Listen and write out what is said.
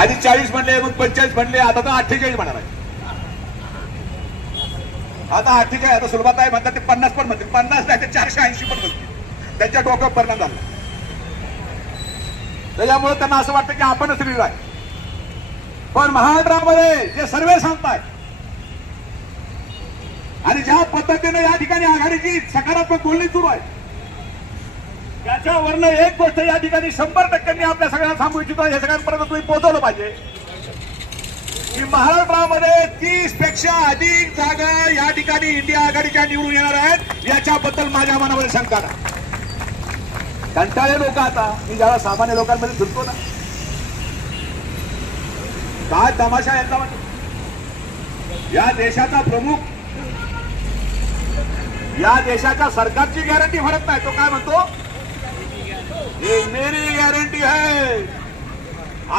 आधी 40 म्हणले, मग 45 म्हणले, आता तर 48 म्हणाला. आता 48, आता सुलभाताई म्हणतात ते 50 पण म्हणतील, 50 नाही ते 480 पण म्हणतील. त्यांच्या डोक्यावर परिणाम झाला. त्याच्यामुळे त्यांना असं वाटतं की आपणच लीडर आहे. पण महाराष्ट्रामध्ये जे सर्वे सांगतायत आणि ज्या पद्धतीने या ठिकाणी आघाडीची सकारात्मक बोलणी सुरू आहे, त्याच्यावरनं एक गोष्ट या ठिकाणी 100% मी आपल्या सगळ्यांना सांगू इच्छितो, हे सगळ्यांपर्यंत तुम्ही पोहोचवलं पाहिजे की महाराष्ट्रामध्ये 30 पेक्षा अधिक जागा या ठिकाणी इंडिया आघाडीच्या निवडून येणार आहेत. याच्याबद्दल माझ्या मनामध्ये शंका नाही. कंटाळे लोक आता, मी ज्याला सामान्य लोकांमध्ये फिरतो ना, काय तमाशा यांचा म्हणजे, या देशाचा प्रमुख, या देशाच्या सरकारची गॅरंटी भरत नाही. तो काय म्हणतो, ये मेरी गॅरंटी है,